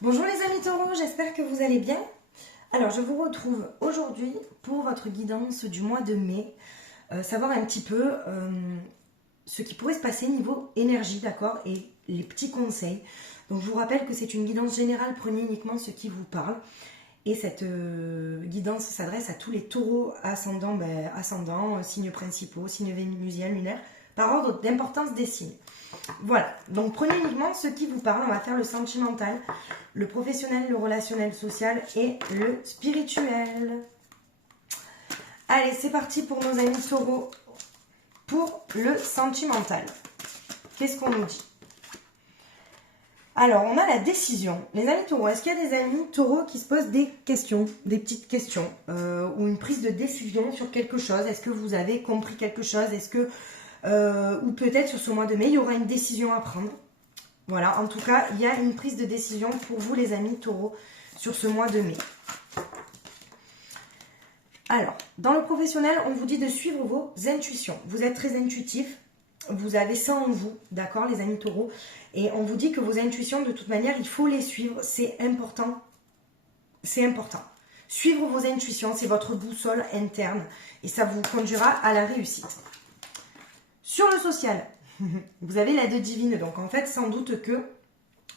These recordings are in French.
Bonjour les amis taureaux, j'espère que vous allez bien. Alors je vous retrouve aujourd'hui pour votre guidance du mois de mai. Savoir un petit peu ce qui pourrait se passer niveau énergie, d'accord, et les petits conseils. Donc je vous rappelle que c'est une guidance générale, prenez uniquement ce qui vous parle. Et cette guidance s'adresse à tous les taureaux ascendants, signes principaux, signes vénusiens, lunaires, par ordre d'importance des signes. Voilà, donc prenez uniquement ce qui vous parle. On va faire le sentimental, le professionnel, le relationnel, social et le spirituel. Allez, c'est parti pour nos amis taureaux pour le sentimental. Qu'est-ce qu'on nous dit? Alors, on a la décision. Les amis taureaux, est-ce qu'il y a des amis taureaux qui se posent des questions, des petites questions, ou une prise de décision sur quelque chose? Est-ce que vous avez compris quelque chose? Est-ce que, ou peut-être sur ce mois de mai, il y aura une décision à prendre? Voilà, en tout cas, il y a une prise de décision pour vous, les amis taureaux, sur ce mois de mai. Alors, dans le professionnel, on vous dit de suivre vos intuitions. Vous êtes très intuitif, vous avez ça en vous, d'accord, les amis taureaux. Et on vous dit que vos intuitions, de toute manière, il faut les suivre, c'est important. C'est important. Suivre vos intuitions, c'est votre boussole interne. Et ça vous conduira à la réussite. Sur le social, vous avez l'aide divine. Donc en fait, sans doute que,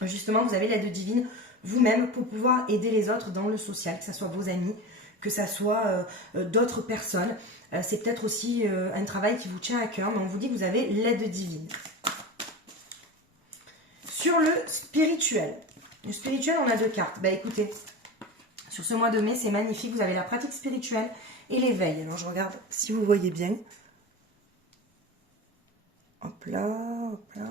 justement, vous avez l'aide divine vous-même pour pouvoir aider les autres dans le social, que ce soit vos amis, que ce soit d'autres personnes. C'est peut-être aussi un travail qui vous tient à cœur, mais on vous dit que vous avez l'aide divine. Sur le spirituel, on a deux cartes. Bah écoutez, sur ce mois de mai, c'est magnifique. Vous avez la pratique spirituelle et l'éveil. Alors je regarde si vous voyez bien. Hop là, hop là.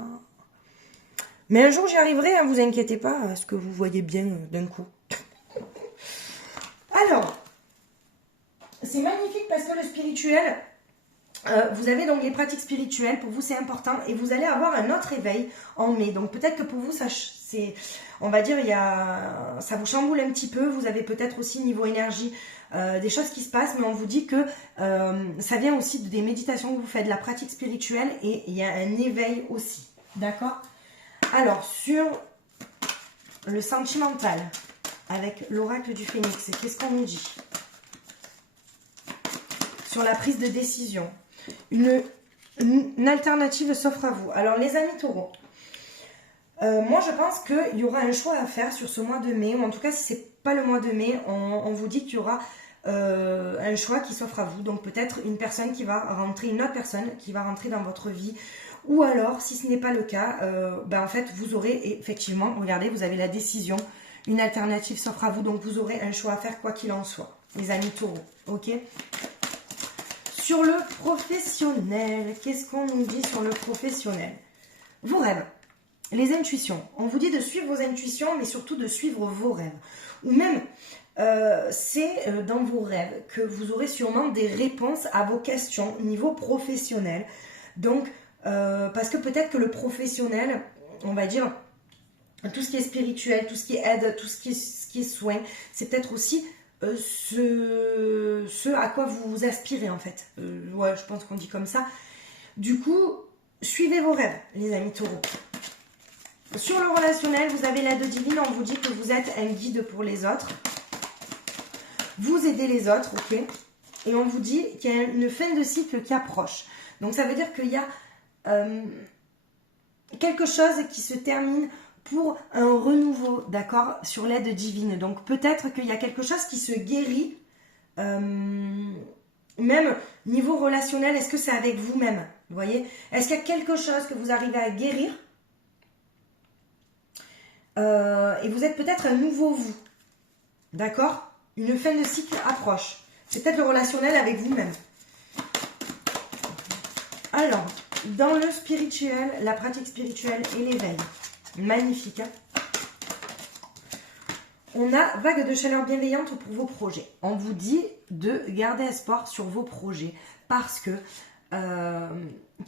Mais un jour j'y arriverai, hein, vous inquiétez pas, à ce que vous voyez bien d'un coup. Alors, c'est magnifique parce que le spirituel, vous avez donc les pratiques spirituelles, pour vous c'est important, et vous allez avoir un autre éveil en mai. Donc peut-être que pour vous, c'est, on va dire, ça vous chamboule un petit peu. Vous avez peut-être aussi niveau énergie des choses qui se passent, mais on vous dit que ça vient aussi des méditations que vous faites, de la pratique spirituelle, et il y a un éveil aussi. D'accord? Alors, sur le sentimental, avec l'oracle du phénix, qu'est-ce qu'on nous dit? Sur la prise de décision, une alternative s'offre à vous. Alors les amis taureaux, moi je pense qu'il y aura un choix à faire sur ce mois de mai, ou en tout cas si c'est pas le mois de mai, on vous dit qu'il y aura un choix qui s'offre à vous. Donc peut-être une personne qui va rentrer, une autre personne qui va rentrer dans votre vie, ou alors si ce n'est pas le cas, en fait vous aurez effectivement, regardez, vous avez la décision, une alternative s'offre à vous, donc vous aurez un choix à faire quoi qu'il en soit, les amis taureaux, ok? Sur le professionnel, qu'est-ce qu'on nous dit sur le professionnel? Vos rêves, les intuitions. On vous dit de suivre vos intuitions, mais surtout de suivre vos rêves. Ou même, c'est dans vos rêves que vous aurez sûrement des réponses à vos questions au niveau professionnel. Donc, parce que peut-être que le professionnel, on va dire, tout ce qui est spirituel, tout ce qui est aide, tout ce qui est soin, c'est peut-être aussi ce à quoi vous aspirez en fait. Ouais, je pense qu'on dit comme ça. Du coup, suivez vos rêves, les amis taureaux. Sur le relationnel, vous avez l'aide divine, on vous dit que vous êtes un guide pour les autres. Vous aidez les autres, ok? Et on vous dit qu'il y a une fin de cycle qui approche. Donc ça veut dire qu'il y a quelque chose qui se termine pour un renouveau, d'accord, sur l'aide divine. Donc peut-être qu'il y a quelque chose qui se guérit, même niveau relationnel. Est-ce que c'est avec vous-même? Vous voyez? Est-ce qu'il y a quelque chose que vous arrivez à guérir et vous êtes peut-être un nouveau vous, d'accord? Une fin de cycle approche. C'est peut-être le relationnel avec vous-même. Alors, dans le spirituel, la pratique spirituelle et l'éveil. Magnifique, hein? On a vague de chaleur bienveillante pour vos projets. On vous dit de garder espoir sur vos projets parce que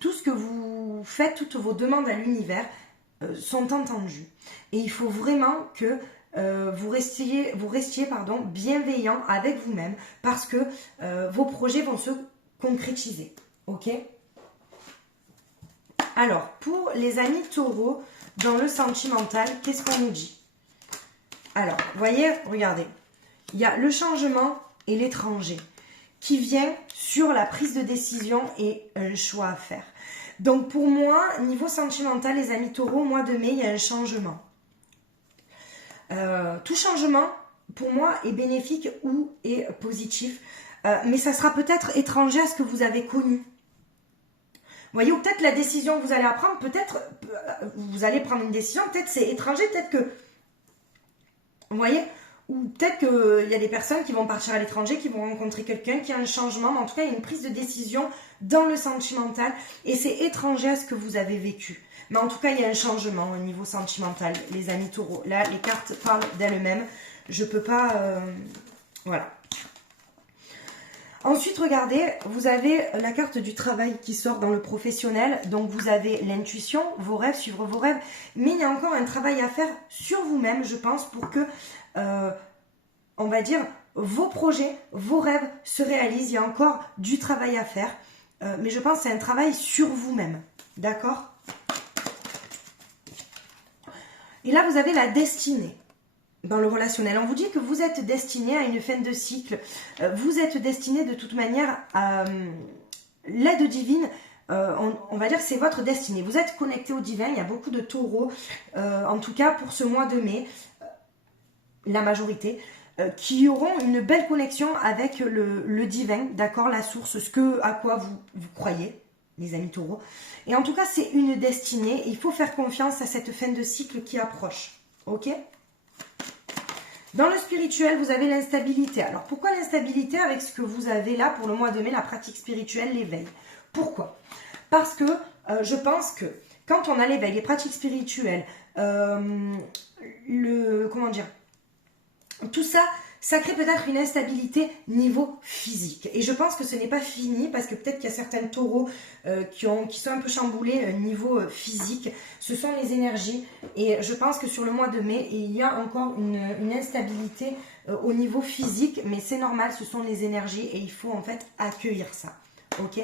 tout ce que vous faites, toutes vos demandes à l'univers sont entendues. Et il faut vraiment que vous restiez bienveillant avec vous-même parce que vos projets vont se concrétiser. Ok? Alors, pour les amis taureaux, dans le sentimental, qu'est-ce qu'on nous dit? Alors, vous voyez, regardez. Il y a le changement et l'étranger qui vient sur la prise de décision et un choix à faire. Donc pour moi, niveau sentimental, les amis taureaux, mois de mai, il y a un changement. Tout changement, pour moi, est bénéfique ou est positif. Mais ça sera peut-être étranger à ce que vous avez connu. Vous voyez, ou peut-être la décision que vous allez prendre, peut-être vous allez prendre une décision, peut-être c'est étranger, peut-être que... Vous voyez, ou peut-être qu'il y a des personnes qui vont partir à l'étranger, qui vont rencontrer quelqu'un, qui a un changement, mais en tout cas, il y a une prise de décision dans le sentimental et c'est étranger à ce que vous avez vécu. Mais en tout cas, il y a un changement au niveau sentimental, les amis taureaux. Là, les cartes parlent d'elles-mêmes. Je peux pas... voilà. Ensuite, regardez, vous avez la carte du travail qui sort dans le professionnel. Donc, vous avez l'intuition, vos rêves, suivre vos rêves. Mais il y a encore un travail à faire sur vous-même, je pense, pour que, on va dire, vos projets, vos rêves se réalisent. Il y a encore du travail à faire. Mais je pense que c'est un travail sur vous-même. D'accord ? Et là, vous avez la destinée. Dans le relationnel, on vous dit que vous êtes destiné à une fin de cycle. Vous êtes destiné de toute manière à l'aide divine. On va dire que c'est votre destinée. Vous êtes connecté au divin. Il y a beaucoup de taureaux, en tout cas pour ce mois de mai, la majorité, qui auront une belle connexion avec le divin, d'accord, la source, à quoi vous croyez, les amis taureaux. Et en tout cas, c'est une destinée. Il faut faire confiance à cette fin de cycle qui approche. Ok ? Dans le spirituel, vous avez l'instabilité. Alors, pourquoi l'instabilité avec ce que vous avez là pour le mois de mai, la pratique spirituelle, l'éveil? Pourquoi? Parce que je pense que quand on a l'éveil, les pratiques spirituelles, comment dire, tout ça, ça crée peut-être une instabilité niveau physique. Et je pense que ce n'est pas fini parce que peut-être qu'il y a certains taureaux qui sont un peu chamboulés niveau physique. Ce sont les énergies. Et je pense que sur le mois de mai, il y a encore une instabilité au niveau physique. Mais c'est normal, ce sont les énergies et il faut en fait accueillir ça. Ok?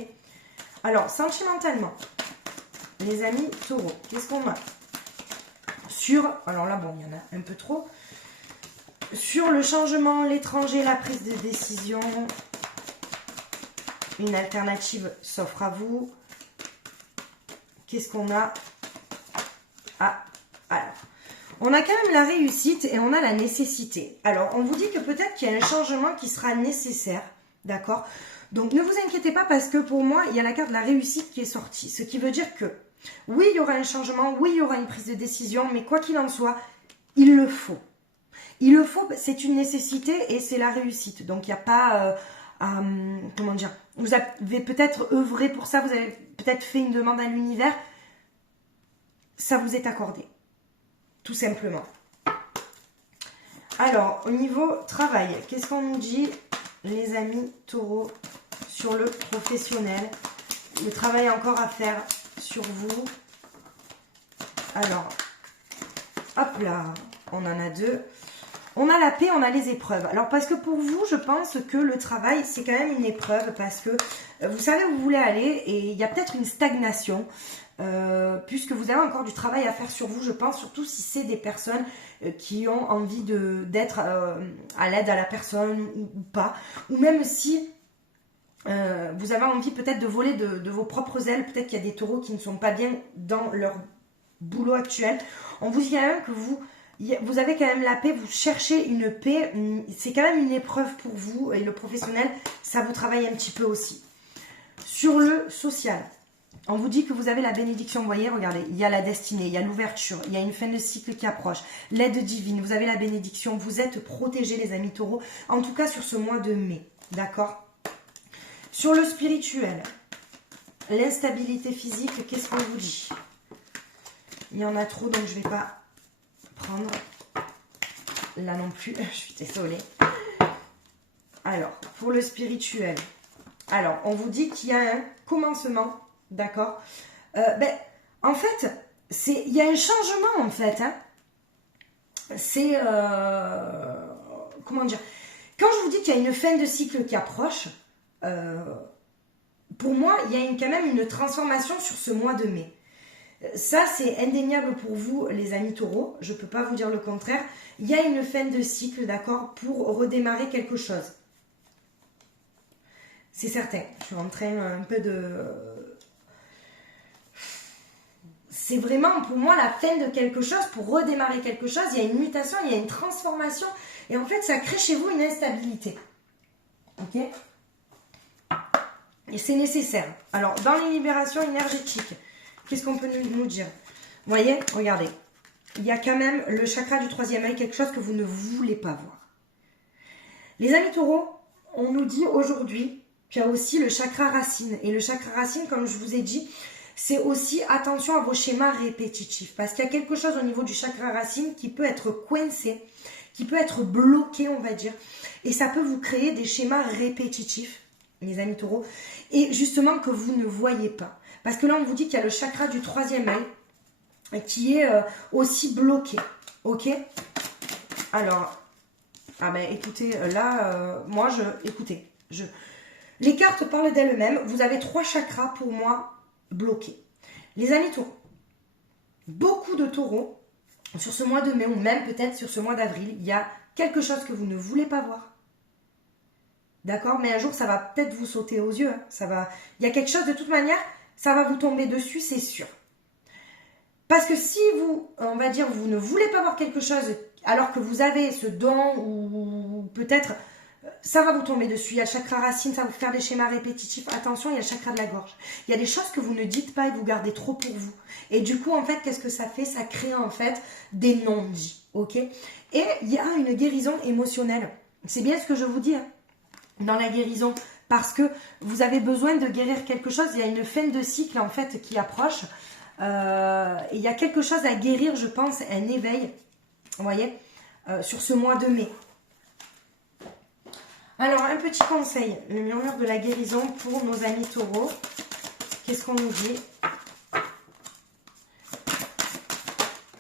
Alors, sentimentalement, les amis taureaux, qu'est-ce qu'on a alors là, bon, il y en a un peu trop. Sur le changement, l'étranger, la prise de décision, une alternative s'offre à vous. Qu'est-ce qu'on a? Ah, alors, on a quand même la réussite et on a la nécessité. Alors, on vous dit que peut-être qu'il y a un changement qui sera nécessaire, d'accord? Donc, ne vous inquiétez pas parce que pour moi, il y a la carte de la réussite qui est sortie. Ce qui veut dire que, oui, il y aura un changement, oui, il y aura une prise de décision, mais quoi qu'il en soit, il le faut. Il le faut, c'est une nécessité et c'est la réussite. Donc, il n'y a pas comment dire, vous avez peut-être œuvré pour ça, vous avez peut-être fait une demande à l'univers. Ça vous est accordé. Tout simplement. Alors, au niveau travail, qu'est-ce qu'on nous dit, les amis taureaux, sur le professionnel? Le travail encore à faire sur vous. Alors, hop là, on en a deux. On a la paix, on a les épreuves. Alors, parce que pour vous, je pense que le travail, c'est quand même une épreuve parce que vous savez où vous voulez aller et il y a peut-être une stagnation puisque vous avez encore du travail à faire sur vous, je pense, surtout si c'est des personnes qui ont envie d'être à l'aide à la personne ou pas. Ou même si vous avez envie peut-être de voler de vos propres ailes, peut-être qu'il y a des taureaux qui ne sont pas bien dans leur boulot actuel. On vous dit quand même que vous avez quand même la paix, vous cherchez une paix, c'est quand même une épreuve pour vous et le professionnel, ça vous travaille un petit peu aussi. Sur le social, on vous dit que vous avez la bénédiction, vous voyez, regardez, il y a la destinée, il y a l'ouverture, il y a une fin de cycle qui approche, l'aide divine, vous avez la bénédiction, vous êtes protégés les amis taureaux, en tout cas sur ce mois de mai, d'accord? Sur le spirituel, l'instabilité physique, qu'est-ce qu'on vous dit? Il y en a trop, donc je ne vais pas prendre là non plus, je suis désolée. Alors, pour le spirituel, alors on vous dit qu'il y a un commencement, d'accord, en fait, il y a un changement en fait, hein. C'est, comment dire, quand je vous dis qu'il y a une fin de cycle qui approche, pour moi, il y a quand même une transformation sur ce mois de mai. Ça, c'est indéniable pour vous, les amis taureaux. Je ne peux pas vous dire le contraire. Il y a une fin de cycle, d'accord, pour redémarrer quelque chose. C'est certain. Je suis en train un peu de... C'est vraiment pour moi la fin de quelque chose, pour redémarrer quelque chose. Il y a une mutation, il y a une transformation. Et en fait, ça crée chez vous une instabilité. Ok? Et c'est nécessaire. Alors, dans les libérations énergétiques, qu'est-ce qu'on peut nous dire? Vous voyez, regardez. Il y a quand même le chakra du troisième œil, quelque chose que vous ne voulez pas voir. Les amis taureaux, on nous dit aujourd'hui qu'il y a aussi le chakra racine. Et le chakra racine, comme je vous ai dit, c'est aussi attention à vos schémas répétitifs. Parce qu'il y a quelque chose au niveau du chakra racine qui peut être coincé, qui peut être bloqué, on va dire. Et ça peut vous créer des schémas répétitifs, les amis taureaux, et justement que vous ne voyez pas. Parce que là, on vous dit qu'il y a le chakra du troisième œil qui est aussi bloqué. Ok? Alors, ah ben écoutez, là, écoutez, les cartes parlent d'elles-mêmes. Vous avez 3 chakras pour moi bloqués. Les amis taureaux, beaucoup de taureaux, sur ce mois de mai ou même peut-être sur ce mois d'avril, il y a quelque chose que vous ne voulez pas voir. D'accord? Mais un jour, ça va peut-être vous sauter aux yeux. Hein. Il y a quelque chose, de toute manière, ça va vous tomber dessus, c'est sûr. Parce que si vous, on va dire, vous ne voulez pas voir quelque chose alors que vous avez ce don ou peut-être, ça va vous tomber dessus. Il y a le chakra racine, ça va vous faire des schémas répétitifs. Attention, il y a le chakra de la gorge. Il y a des choses que vous ne dites pas et vous gardez trop pour vous. Et du coup, en fait, qu'est-ce que ça fait? Ça crée en fait des non-dits. Ok? Et il y a une guérison émotionnelle. C'est bien ce que je vous dis, hein, dans la guérison. Parce que vous avez besoin de guérir quelque chose. Il y a une fin de cycle en fait qui approche. Il y a quelque chose à guérir, je pense, un éveil, vous voyez, sur ce mois de mai. Alors, un petit conseil, le murmure de la guérison pour nos amis taureaux. Qu'est-ce qu'on nous dit?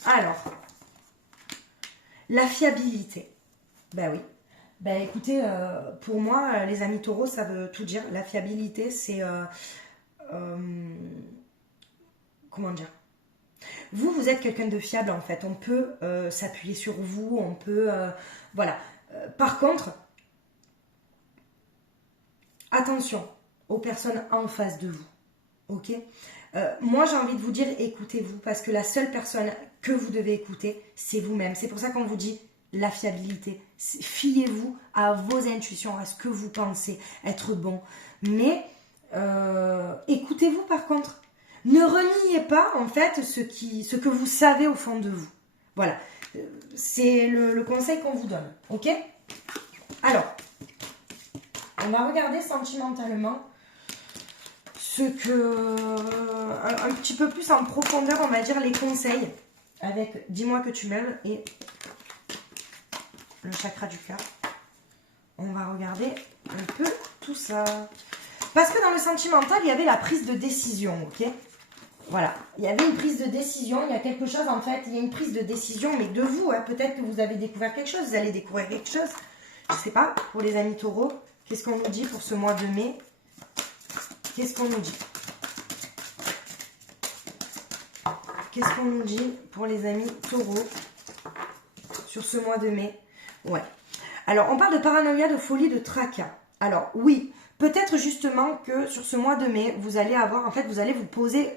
Alors, la fiabilité. Ben oui. Ben écoutez, pour moi, les amis taureaux, ça veut tout dire. La fiabilité, c'est... comment dire? Vous êtes quelqu'un de fiable en fait. On peut s'appuyer sur vous, on peut... voilà. Par contre, attention aux personnes en face de vous. Ok? Moi, j'ai envie de vous dire, écoutez-vous, parce que la seule personne que vous devez écouter, c'est vous-même. C'est pour ça qu'on vous dit la fiabilité. Fiez-vous à vos intuitions, à ce que vous pensez être bon. Mais écoutez-vous par contre. Ne reniez pas en fait ce que vous savez au fond de vous. Voilà, c'est le conseil qu'on vous donne. Ok? Alors, on va regarder sentimentalement un petit peu plus en profondeur, on va dire les conseils avec dis-moi que tu m'aimes et le chakra du cœur. On va regarder un peu tout ça. Parce que dans le sentimental, il y avait la prise de décision, ok? Voilà, il y avait une prise de décision, il y a quelque chose en fait, il y a une prise de décision, mais de vous, hein, peut-être que vous avez découvert quelque chose, vous allez découvrir quelque chose. Je ne sais pas, pour les amis taureaux, qu'est-ce qu'on nous dit pour ce mois de mai? Qu'est-ce qu'on nous dit? Qu'est-ce qu'on nous dit pour les amis taureaux sur ce mois de mai? Ouais. Alors, on parle de paranoïa, de folie, de tracas. Alors, oui, peut-être justement que sur ce mois de mai, vous allez avoir, en fait, vous allez vous poser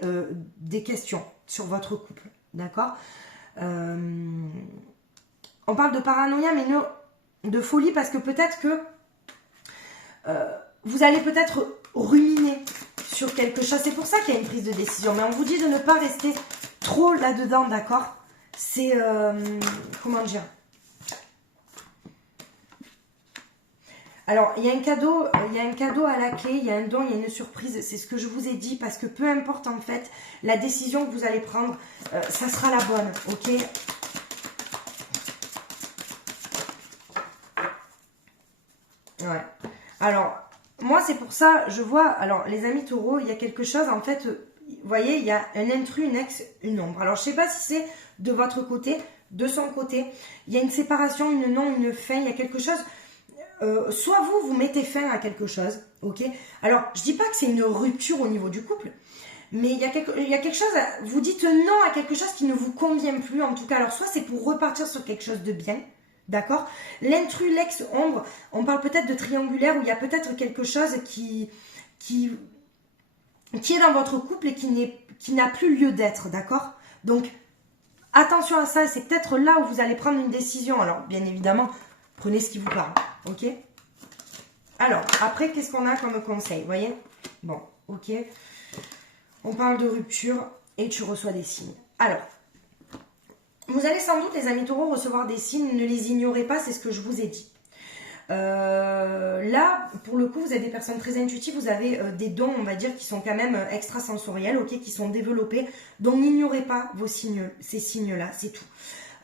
des questions sur votre couple. D'accord? On parle de paranoïa, mais non de folie, parce que peut-être que vous allez peut-être ruminer sur quelque chose. C'est pour ça qu'il y a une prise de décision. Mais on vous dit de ne pas rester trop là-dedans, d'accord? C'est, comment dire? Alors, il y a un cadeau à la clé, il y a un don, il y a une surprise. C'est ce que je vous ai dit, parce que peu importe en fait la décision que vous allez prendre, ça sera la bonne, ok? Ouais. Alors, moi c'est pour ça, je vois, alors les amis taureaux, il y a quelque chose en fait, vous voyez, il y a un intrus, une ex, une ombre. Alors, je sais pas si c'est de votre côté, de son côté, il y a une séparation, une non, une fin, il y a quelque chose... soit vous mettez fin à quelque chose, ok? Alors, je dis pas que c'est une rupture au niveau du couple, Mais il y a quelque chose, vous dites non à quelque chose qui ne vous convient plus en tout cas. Alors soit c'est pour repartir sur quelque chose de bien, d'accord. L'intrus, l'ex-ombre, on parle peut-être de triangulaire où il y a peut-être quelque chose qui est dans votre couple et qui n'a plus lieu d'être, d'accord. Donc attention à ça, c'est peut-être là où vous allez prendre une décision. Alors bien évidemment, prenez ce qui vous parle, ok. Alors après, qu'est-ce qu'on a comme conseil, vous voyez. Bon, ok. On parle de rupture et tu reçois des signes. Alors, vous allez sans doute, les amis taureaux, recevoir des signes. Ne les ignorez pas, c'est ce que je vous ai dit. Là, pour le coup, vous êtes des personnes très intuitives. Vous avez des dons, on va dire, qui sont quand même extrasensoriels, ok, qui sont développés. Donc, n'ignorez pas vos signes, ces signes-là, c'est tout.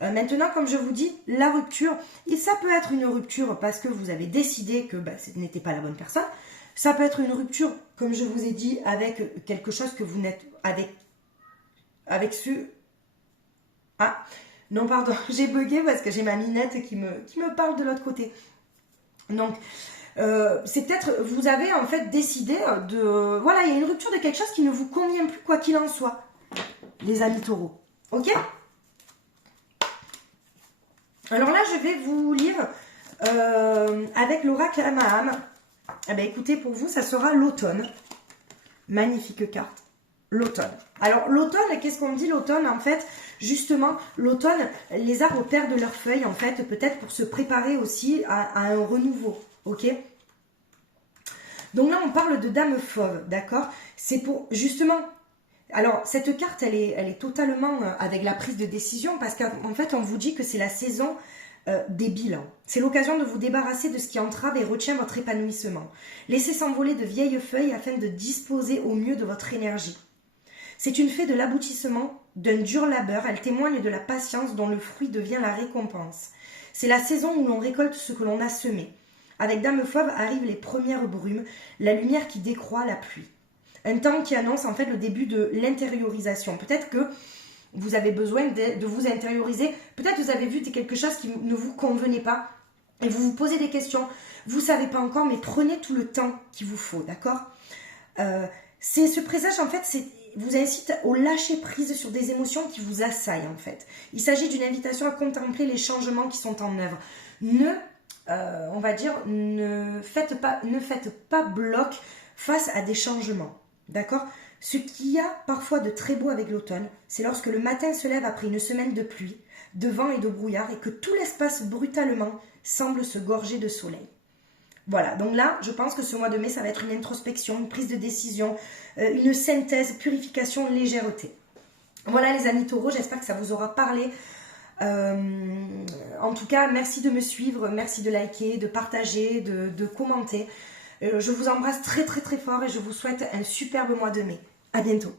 Maintenant, comme je vous dis, la rupture, et ça peut être une rupture parce que vous avez décidé que ce n'était pas la bonne personne. Ça peut être une rupture, comme je vous ai dit, avec quelque chose que vous n'êtes... Avec ce... Ah, non, pardon, j'ai bugué parce que j'ai ma minette qui me parle de l'autre côté. Donc, c'est peut-être... Vous avez en fait décidé de... Voilà, il y a une rupture de quelque chose qui ne vous convient plus, quoi qu'il en soit, les amis taureaux. Ok ? Alors là, je vais vous lire avec l'oracle Amaham. Eh bien, écoutez, pour vous, ça sera l'automne. Magnifique carte. L'automne. Alors, l'automne, qu'est-ce qu'on dit l'automne? En fait, justement, l'automne, les arbres perdent leurs feuilles, en fait, peut-être pour se préparer aussi à un renouveau. Ok? Donc là, on parle de dame fauve, d'accord? C'est pour, justement... Alors, cette carte, elle est totalement avec la prise de décision parce qu'en fait, on vous dit que c'est la saison des bilans. C'est l'occasion de vous débarrasser de ce qui entrave et retient votre épanouissement. Laissez s'envoler de vieilles feuilles afin de disposer au mieux de votre énergie. C'est une fée de l'aboutissement d'un dur labeur. Elle témoigne de la patience dont le fruit devient la récompense. C'est la saison où l'on récolte ce que l'on a semé. Avec Dame Fauve arrivent les premières brumes, la lumière qui décroît la pluie. Un temps qui annonce en fait le début de l'intériorisation. Peut-être que vous avez besoin de vous intérioriser. Peut-être que vous avez vu quelque chose qui ne vous convenait pas et vous vous posez des questions. Vous ne savez pas encore, mais prenez tout le temps qu'il vous faut, d'accord. C'est ce présage, en fait, vous incite au lâcher-prise sur des émotions qui vous assaillent, en fait. Il s'agit d'une invitation à contempler les changements qui sont en œuvre. On va dire, ne faites pas bloc face à des changements. D'accord. Ce qu'il y a parfois de très beau avec l'automne, c'est lorsque le matin se lève après une semaine de pluie, de vent et de brouillard et que tout l'espace brutalement semble se gorger de soleil. Voilà, donc là, je pense que ce mois de mai, ça va être une introspection, une prise de décision, une synthèse, purification, légèreté. Voilà les amis taureaux, j'espère que ça vous aura parlé. En tout cas, merci de me suivre, merci de liker, de partager, de commenter. Je vous embrasse très très très fort et je vous souhaite un superbe mois de mai. À bientôt.